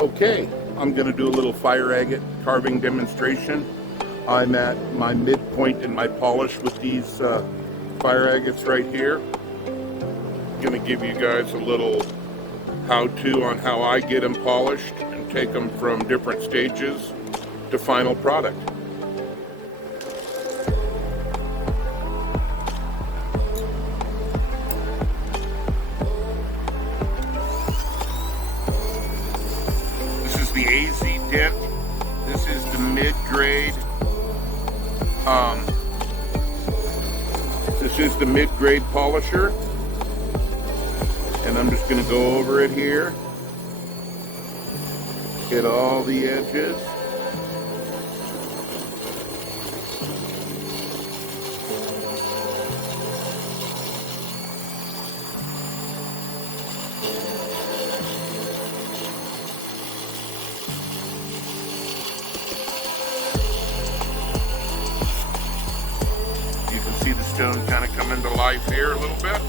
Okay, I'm going to do a little fire agate carving demonstration. I'm at my midpoint in my polish with these fire agates right here. I'm going to give you guys a little how-to on how I get them polished and take them from different stages to final product. This is the AZ Dent. This is the mid-grade. This is the mid-grade polisher, and I'm just going to go over it here, hit all the edges. See the stone kind of come into life here a little bit.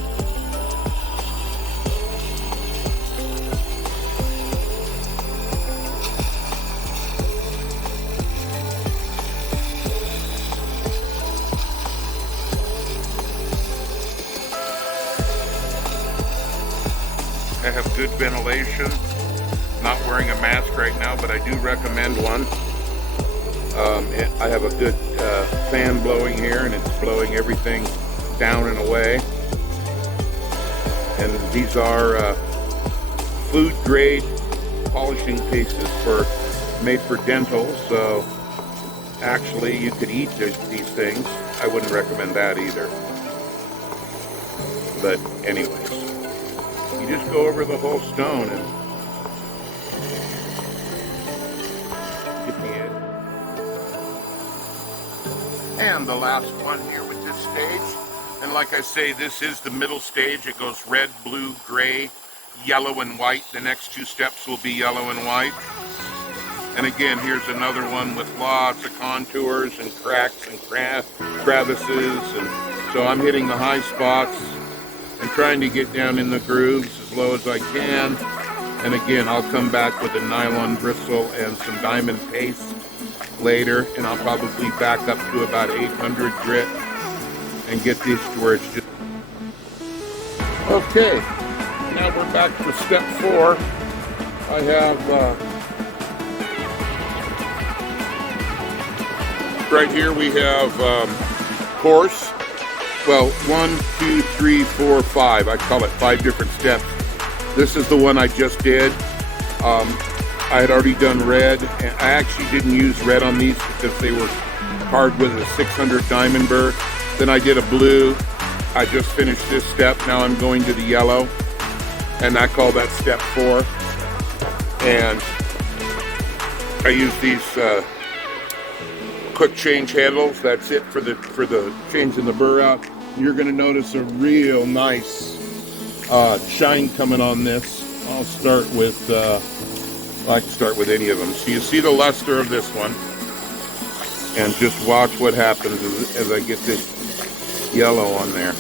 I have good ventilation. Not wearing a mask right now, but I do recommend one. I have a good fan blowing here, and it's blowing everything down and away. And these are food grade polishing pieces made for dental, so actually you could eat these things. I wouldn't recommend that either. But anyways, you just go over the whole stone and get the edge. And the last one here with this stage. And like I say, this is the middle stage. It goes red, blue, gray, yellow, and white. The next two steps will be yellow and white. And again, here's another one with lots of contours and cracks and crevices. And so I'm hitting the high spots and trying to get down in the grooves as low as I can. And again, I'll come back with a nylon bristle and some diamond paste later, and I'll probably back up to about 800 grit and get this to where it's just okay. Now we're back to step 4. I have right here we have coarse. Well, 1, 2, 3, 4, 5. I call it 5 different steps. This is the one I just did. I had already done red, and I actually didn't use red on these because they were carved with a 600 diamond burr. Then I did a blue. I just finished this step. Now I'm going to the yellow, and I call that step 4. And I use these quick change handles. That's it for the changing the burr out. You're going to notice a real nice shine coming on this. I'll start with I can start with any of them. So you see the luster of this one, and just watch what happens as I get this yellow on there.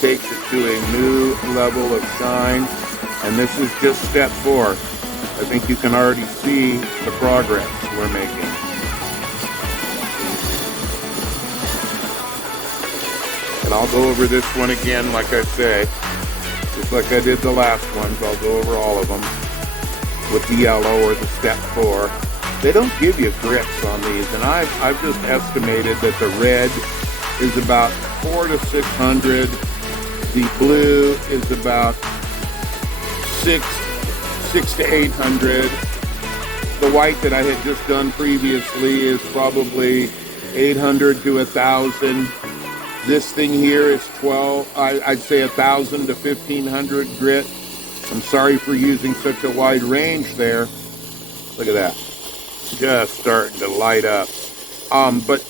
Takes it to a new level of shine, and this is just step 4. I think you can already see the progress we're making. And I'll go over this one again, like I say. Just like I did the last ones, I'll go over all of them with the yellow or the step 4. They don't give you grips on these, and I've just estimated that the red is about 400 to 600. The blue is about 6 to 800. The white that I had just done previously is probably 800 to 1,000. This thing here is I'd say 1,000 to 1,500 grit. I'm sorry for using such a wide range there. Look at that, just starting to light up. But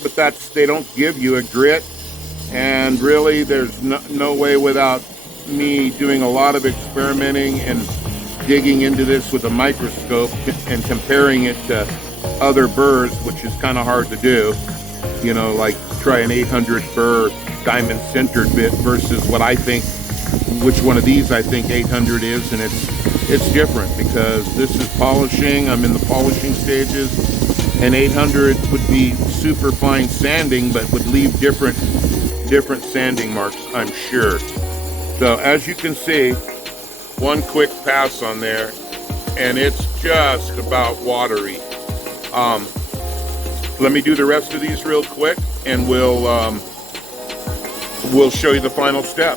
they don't give you a grit, and really there's no way without me doing a lot of experimenting and digging into this with a microscope and comparing it to other burrs, which is kind of hard to do. You know, like try an 800 burr diamond centered bit versus what I think which one of these I think 800 is, and it's different because this is polishing. I'm in the polishing stages, and 800 would be super fine sanding, but would leave different sanding marks, I'm sure. So as you can see, one quick pass on there, and it's just about watery. Let me do the rest of these real quick, and we'll show you the final step.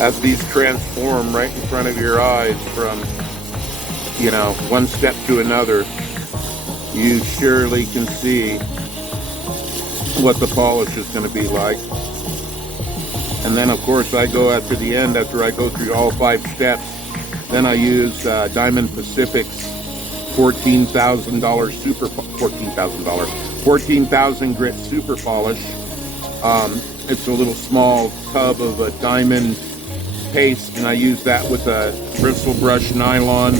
As these transform right in front of your eyes from, you know, one step to another, you surely can see what the polish is going to be like. And then of course I go at the end, after I go through all 5 steps, then I use Diamond Pacific's $14,000 grit super polish. It's a little small tub of a diamond paste, and I use that with a bristle brush nylon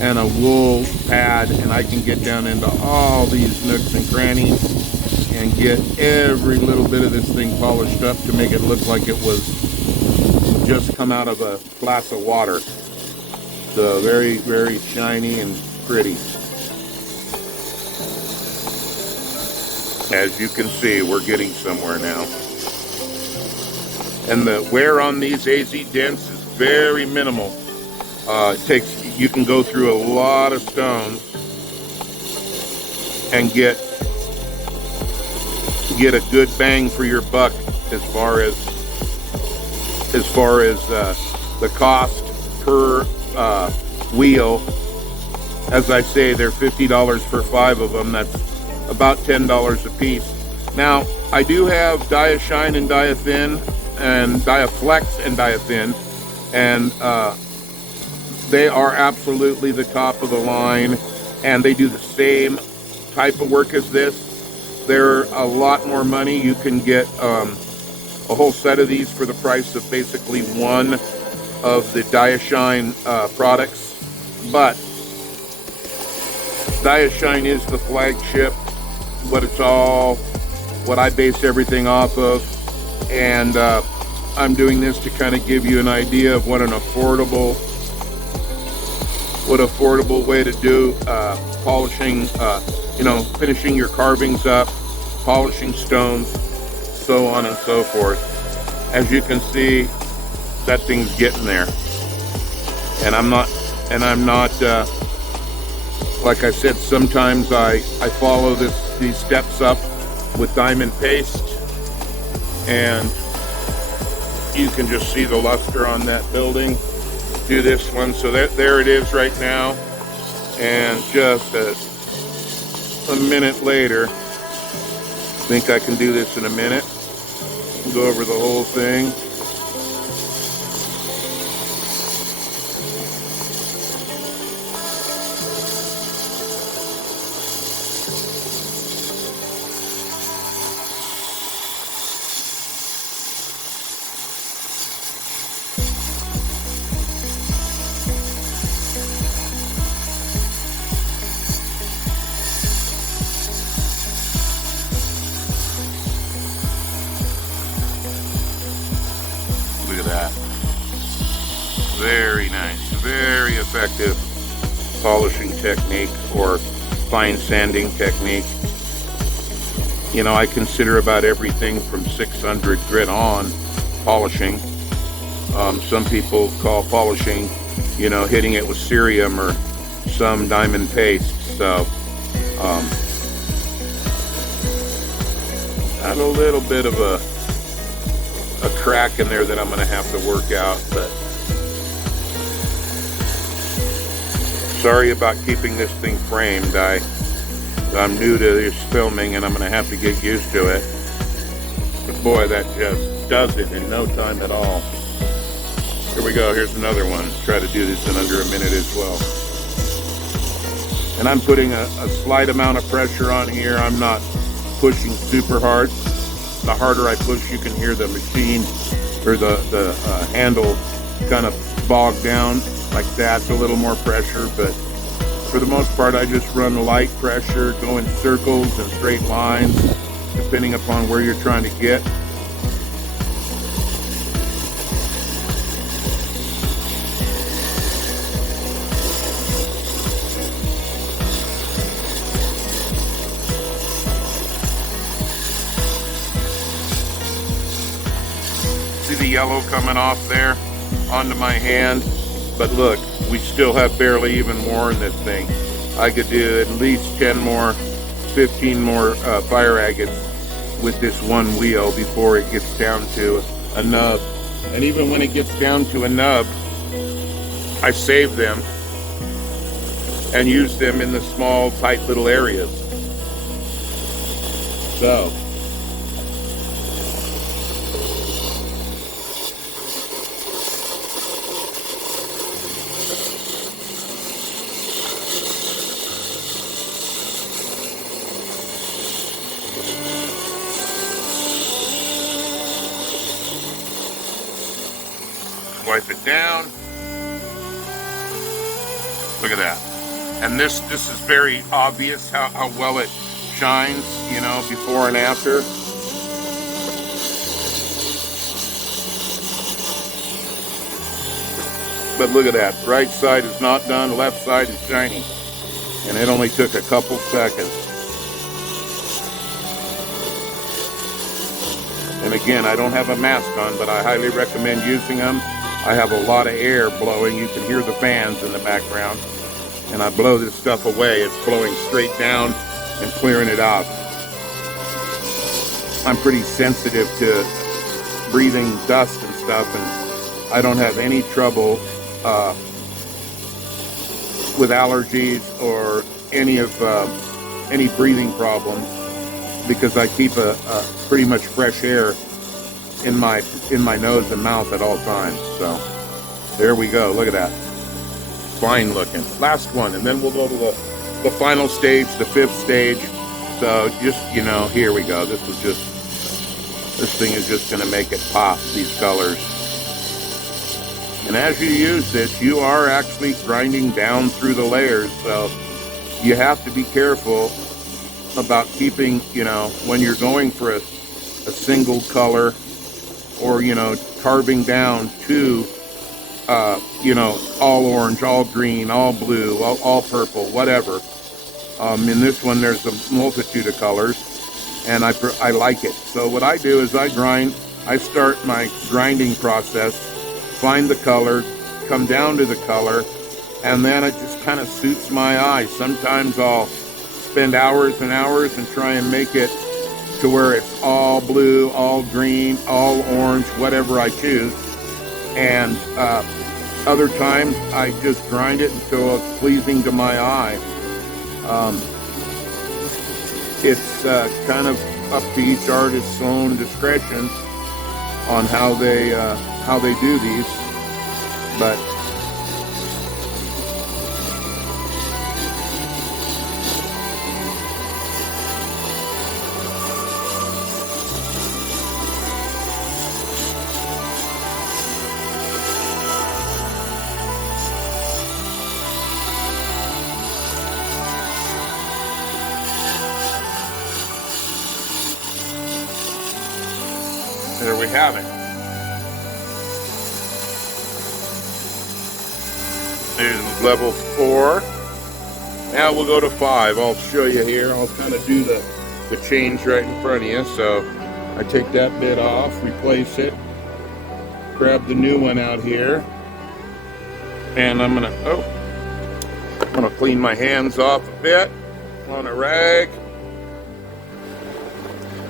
and a wool pad, and I can get down into all these nooks and crannies and get every little bit of this thing polished up to make it look like it was just come out of a glass of water. So very, very shiny and pretty. As you can see, we're getting somewhere now. And the wear on these AZ Dents is very minimal. You can go through a lot of stones and get a good bang for your buck as far as the cost per wheel. As I say, they're $50 for 5 of them. That's about $10 a piece. Now, I do have Dia-Shine and Dia-Thin and Dia-Flex and Dia-Thin, and they are absolutely the top of the line, and they do the same type of work as this. They're a lot more money. You can get a whole set of these for the price of basically one of the Dia-Shine products, but Dia-Shine is the flagship, what I base everything off of. And I'm doing this to kind of give you an idea of what an affordable way to do polishing, finishing your carvings up, polishing stones, so on and so forth. As you can see, that thing's getting there. And I'm not, like I said, sometimes I follow these steps up with diamond paste, and you can just see the luster on that building. Do this one, so there it is right now, and just a minute later, I think I can do this in a minute, go over the whole thing. Look at that. Very nice, very effective polishing technique or fine sanding technique. You know, I consider about everything from 600 grit on polishing. Some people call polishing, you know, hitting it with cerium or some diamond paste. So, got a little bit of a crack in there that I'm going to have to work out, but sorry about keeping this thing framed. I'm new to this filming, and I'm going to have to get used to it. But boy, that just does it in no time at all. Here we go. Here's another one. Try to do this in under a minute as well. And I'm putting a slight amount of pressure on here. I'm not pushing super hard. The harder I push, you can hear the machine or the handle kind of bog down. like that's a little more pressure, but for the most part I just run light pressure, go in circles and straight lines depending upon where you're trying to get. See the yellow coming off there onto my hand? But look, we still have barely even worn this thing. I could do at least 10 more, 15 more fire agates with this one wheel before it gets down to a nub. And even when it gets down to a nub, I save them and use them in the small, tight little areas. So, wipe it down. Look at that. And this is very obvious how well it shines, you know, before and after. But look at that. Right side is not done, left side is shiny. And it only took a couple seconds. And again, I don't have a mask on, but I highly recommend using them. I have a lot of air blowing. You can hear the fans in the background. And I blow this stuff away. It's blowing straight down and clearing it out. I'm pretty sensitive to breathing dust and stuff, and I don't have any trouble with allergies or any breathing problems because I keep a pretty much fresh air in my nose and mouth at all times. So there we go. Look at that. Fine looking. Last one, and then we'll go to the final stage, the 5th stage. So just, you know, here we go. This thing is just going to make it pop, these colors. And as you use this, you are actually grinding down through the layers. So you have to be careful about keeping, you know, when you're going for a single color, or, you know, carving down to, you know, all orange, all green, all blue, all purple, whatever. In this one, there's a multitude of colors, and I like it. So what I do is I start my grinding process, find the color, come down to the color, and then it just kind of suits my eye. Sometimes I'll spend hours and hours and try and make it to where it's all blue, all green, all orange, whatever I choose. And other times I just grind it until it's pleasing to my eye. It's kind of up to each artist's own discretion on how they do these, but there we have it. There's level 4. Now we'll go to 5. I'll show you here. I'll kind of do the change right in front of you. So I take that bit off, replace it, grab the new one out here, and I'm gonna clean my hands off a bit on a rag.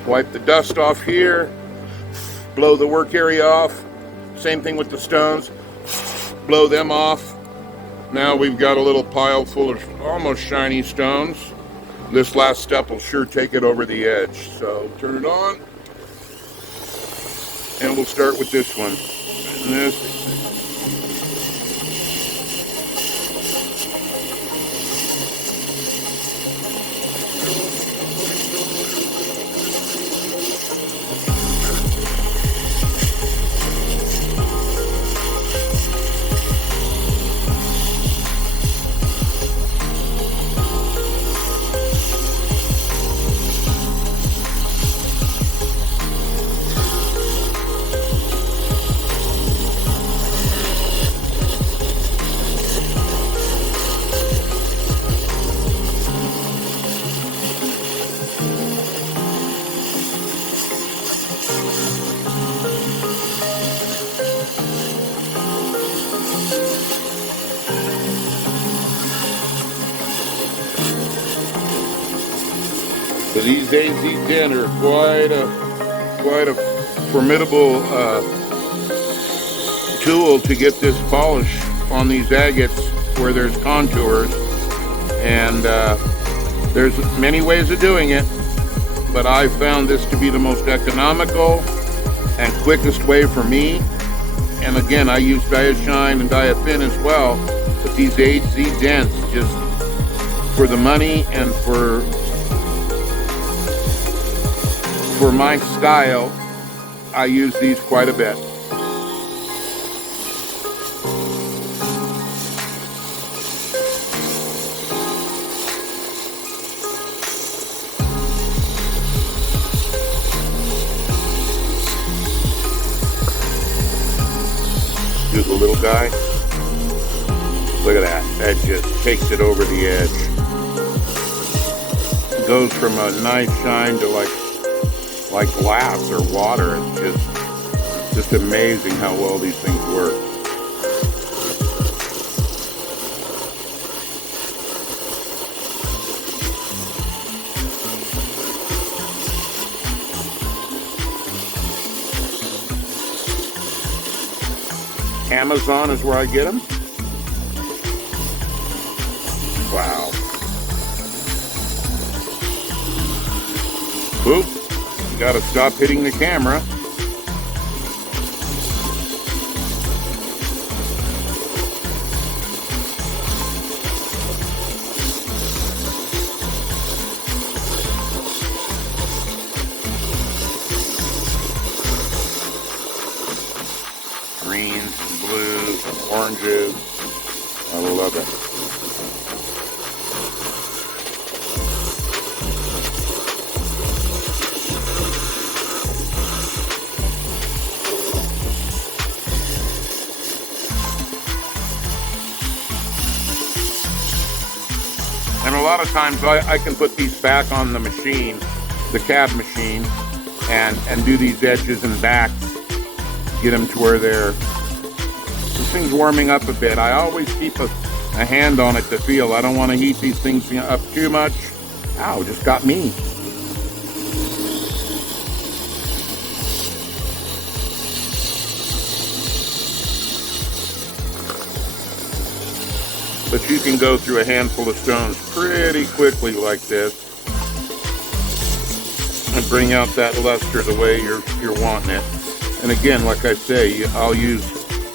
Wipe the dust off here. Blow the work area off. Same thing with the stones. Blow them off. Now we've got a little pile full of almost shiny stones. This last step will sure take it over the edge. So turn it on. And we'll start with this one. And this. So these AZ Dent are quite a formidable tool to get this polish on these agates where there's contours. And there's many ways of doing it, but I found this to be the most economical and quickest way for me. And again, I use Diashine and Diafin as well, but these AZ Dents, just for the money and for my style, I use these quite a bit. Do the little guy. Look at that. That just takes it over the edge. It goes from a nice shine to like glass or water. It's just amazing how well these things work. Amazon is where I get them. Wow. Oop. You gotta stop hitting the camera. Greens, blues, oranges. I love it. And a lot of times I can put these back on the machine, the cab machine, and do these edges and backs, get them to where this thing's warming up a bit. I always keep a hand on it to feel. I don't want to heat these things up too much. Ow, just got me. But you can go through a handful of stones pretty quickly like this and bring out that luster the way you're wanting it. And again, like I say, I'll use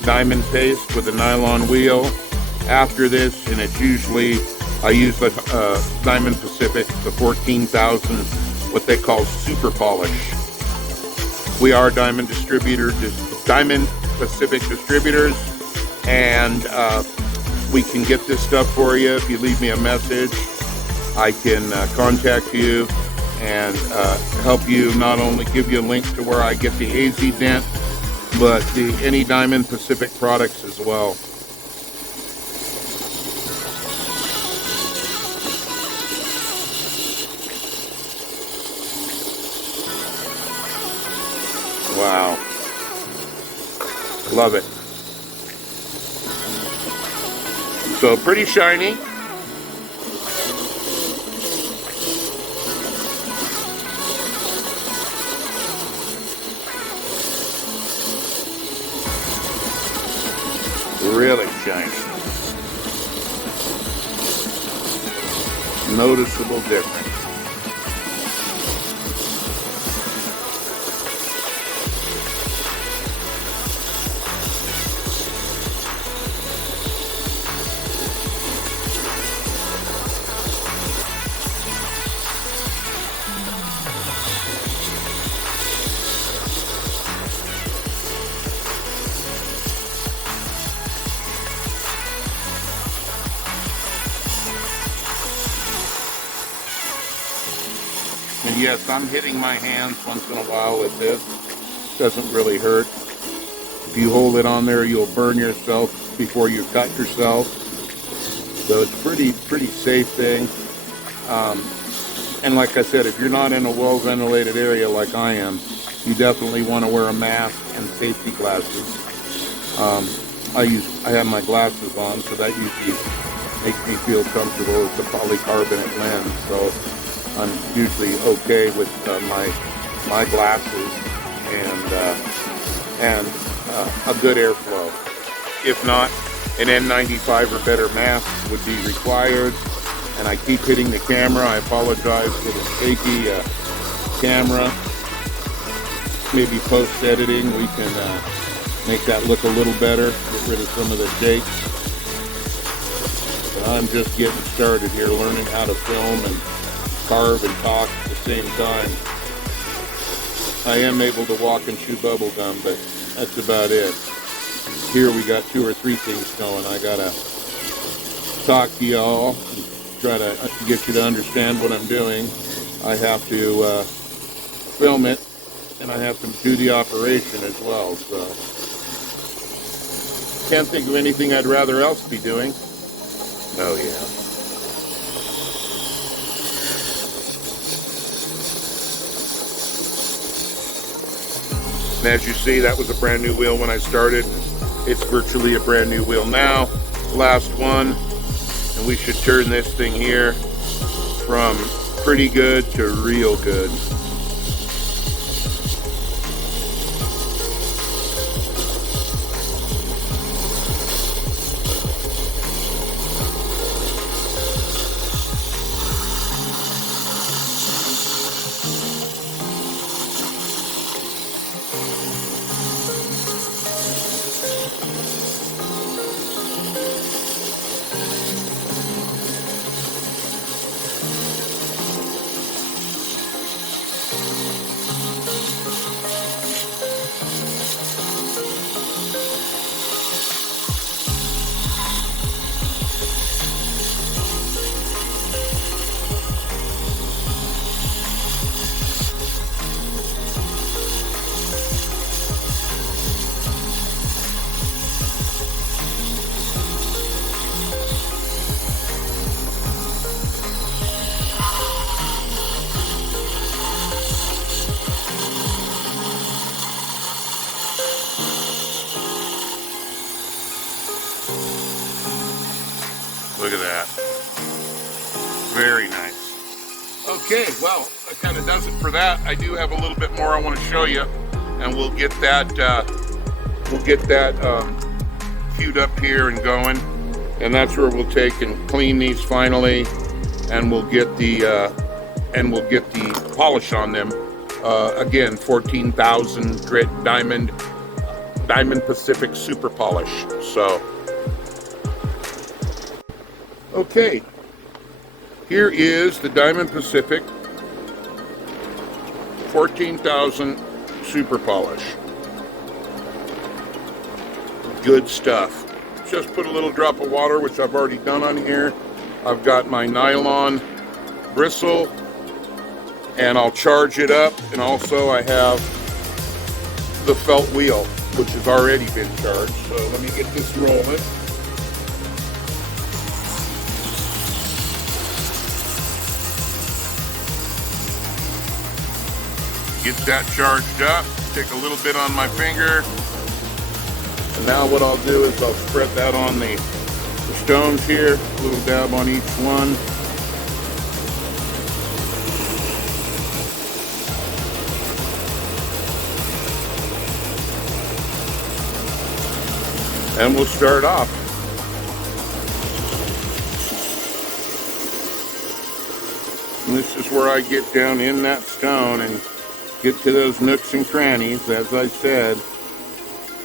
diamond paste with a nylon wheel after this, and it's usually, I use the Diamond Pacific, the 14,000, what they call super polish. We are Diamond Pacific distributors, and we can get this stuff for you. If you leave me a message, I can contact you and help you, not only give you a link to where I get the AZ Dent, but any Diamond Pacific products as well. Wow. Love it. So pretty shiny. Really shiny. Noticeable difference. And yes, I'm hitting my hands once in a while with this. Doesn't really hurt. If you hold it on there, you'll burn yourself before you cut yourself. So it's pretty safe thing. And like I said, if you're not in a well-ventilated area like I am, you definitely want to wear a mask and safety glasses. I have my glasses on, so that usually makes me feel comfortable. It's a polycarbonate lens, so I'm usually okay with my glasses and a good airflow. If not, an N95 or better mask would be required. And I keep hitting the camera. I apologize for the shaky camera. Maybe post-editing we can make that look a little better, get rid of some of the shakes. But I'm just getting started here, learning how to film and carve and talk at the same time. I am able to walk and chew bubble gum, but that's about it. Here we got 2 or 3 things going. I gotta talk to y'all, try to get you to understand what I'm doing. I have to film it, and I have to do the operation as well. So can't think of anything I'd rather else be doing. Oh yeah. And as you see, that was a brand new wheel when I started. It's virtually a brand new wheel now. Last one. And we should turn this thing here from pretty good to real good. Look at that. Very nice. Okay, well, that kind of does it for that. I do have a little bit more I want to show you, and we'll get that queued up here and going. And that's where we'll take and clean these finally, and we'll get the polish on them. Again, 14,000 grit Diamond Pacific Super Polish. So. Okay, here is the Diamond Pacific 14,000 Super Polish. Good stuff. Just put a little drop of water, which I've already done on here. I've got my nylon bristle, and I'll charge it up. And also I have the felt wheel, which has already been charged. So let me get this rolling. Get that charged up, take a little bit on my finger, and now what I'll do is I'll spread that on the stones here, a little dab on each one. And we'll start off. And this is where I get down in that stone and get to those nooks and crannies, as I said,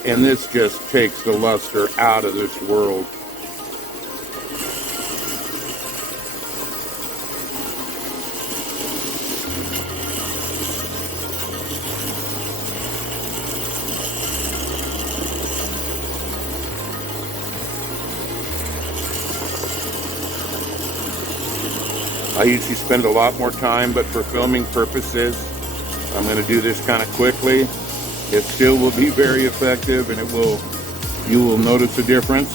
and this just takes the luster out of this world. I usually spend a lot more time, but for filming purposes, I'm going to do this kind of quickly. It still will be very effective, and you will notice a difference,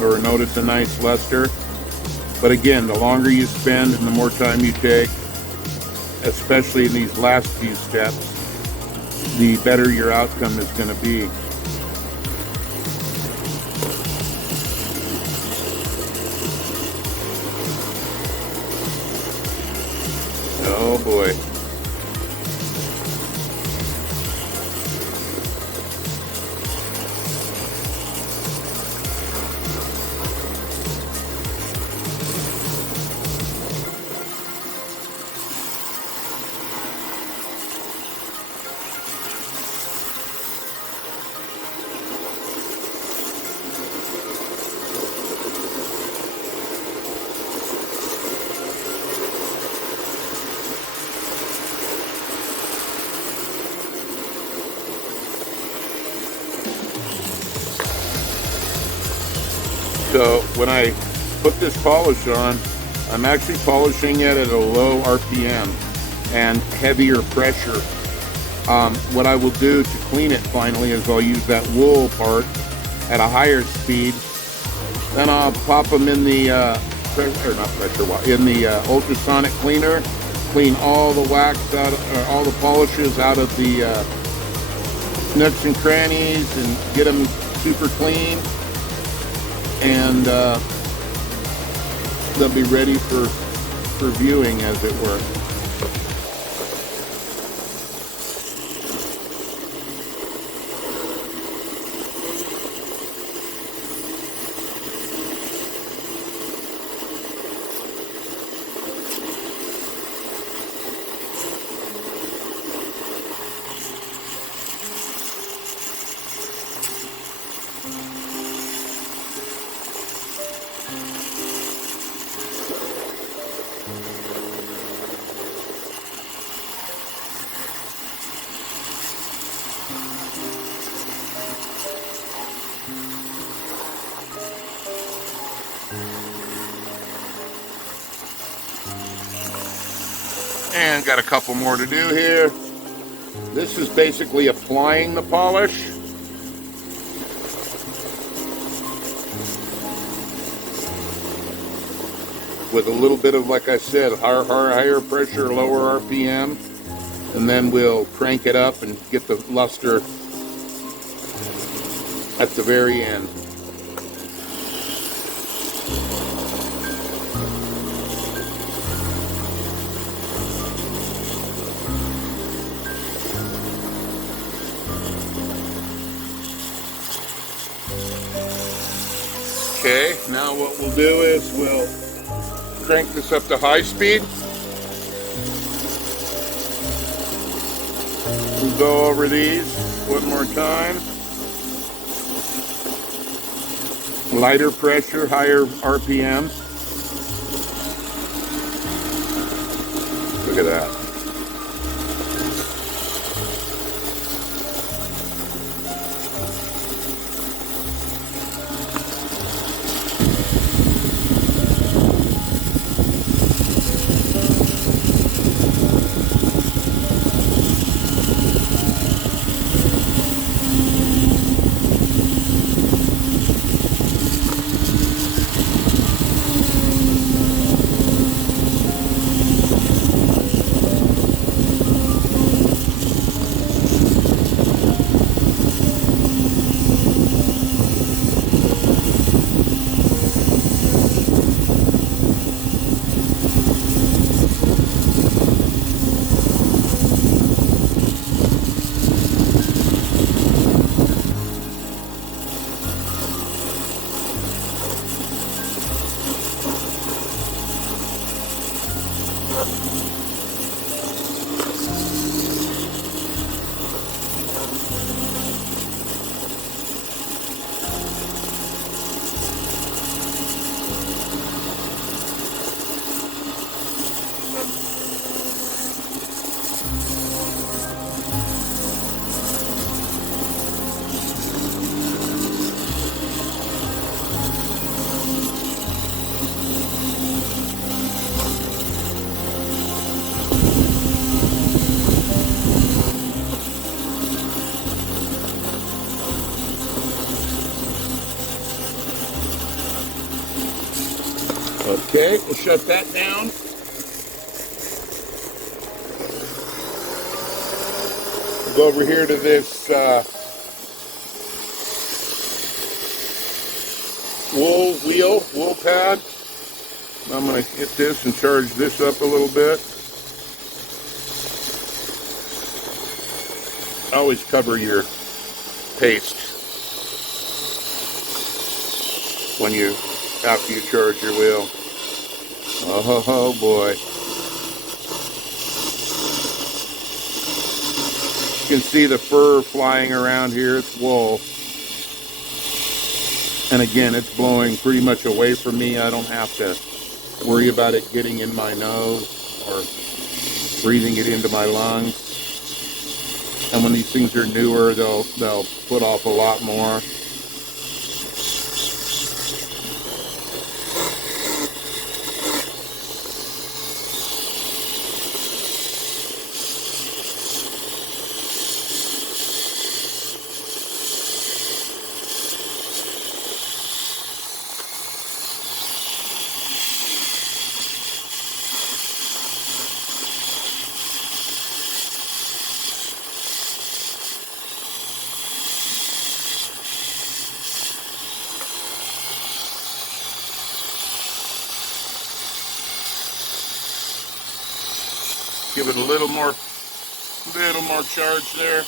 or notice a nice luster. But again, the longer you spend and the more time you take, especially in these last few steps, the better your outcome is going to be. Oh boy. So when I put this polish on, I'm actually polishing it at a low RPM and heavier pressure. What I will do to clean it finally is I'll use that wool part at a higher speed. Then I'll pop them in the ultrasonic cleaner, clean all the wax out, all the polishes out of the nooks and crannies, and get them super clean. And they'll be ready for viewing, as it were. And got a couple more to do here. This is basically applying the polish. With a little bit of, like I said, higher pressure, lower RPM. And then we'll crank it up and get the luster at the very end. Okay, now what we'll do is we'll crank this up to high speed. We'll go over these one more time. Lighter pressure, higher RPM. Look at that. Okay, we'll shut that down. We'll go over here to this wool pad. I'm going to hit this and charge this up a little bit. Always cover your paste when you after you charge your wheel. Oh boy. You can see the fur flying around here. It's wool. And again, it's blowing pretty much away from me. I don't have to worry about it getting in my nose or breathing it into my lungs. And when these things are newer, they'll put off a lot more. Give it a little more charge there.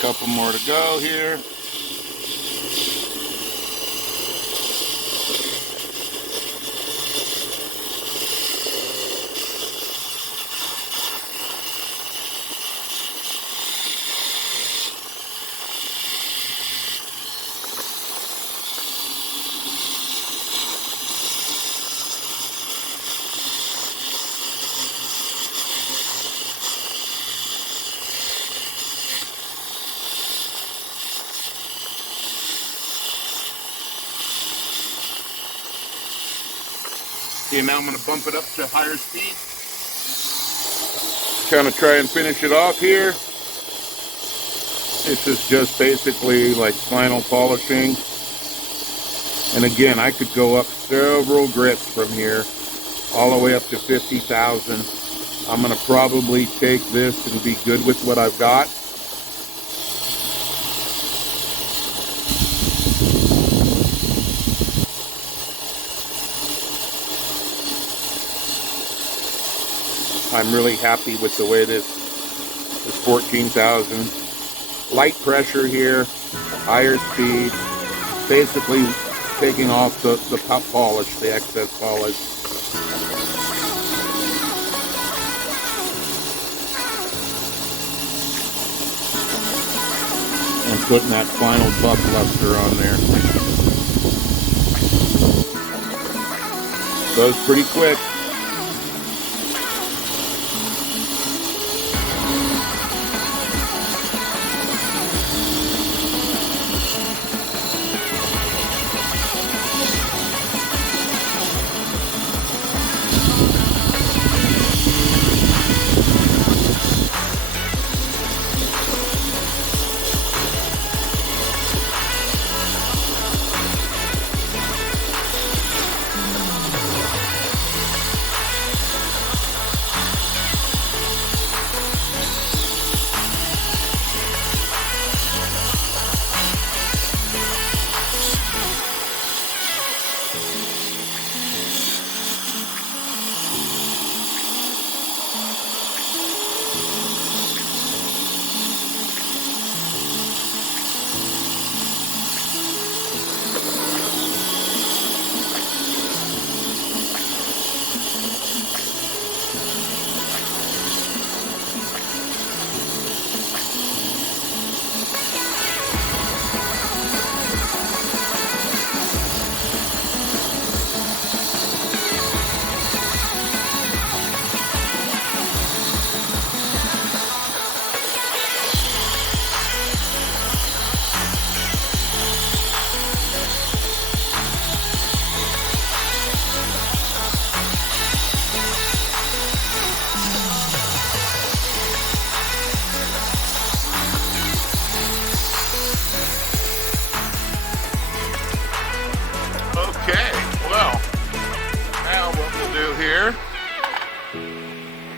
Couple more to go here. Okay, now I'm going to bump it up to higher speed. Kind of try and finish it off here. This is just basically like final polishing. And again, I could go up several grits from here, all the way up to 50,000. I'm going to probably take this and be good with what I've got. I'm really happy with the way this 14,000. Light pressure here, higher speed, basically taking off the polish, the excess polish. And putting that final buck luster on there. Goes pretty quick.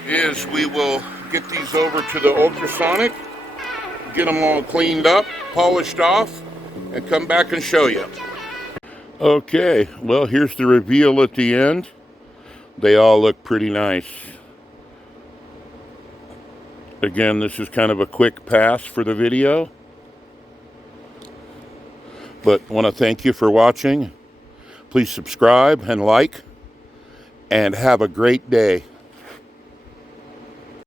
is we will get these over to the ultrasonic, get them all cleaned up, polished off, and come back and show you. Okay, well, here's the reveal at the end. They all look pretty nice. Again, this is kind of a quick pass for the video, but I want to thank you for watching. Please subscribe and like, and have a great day.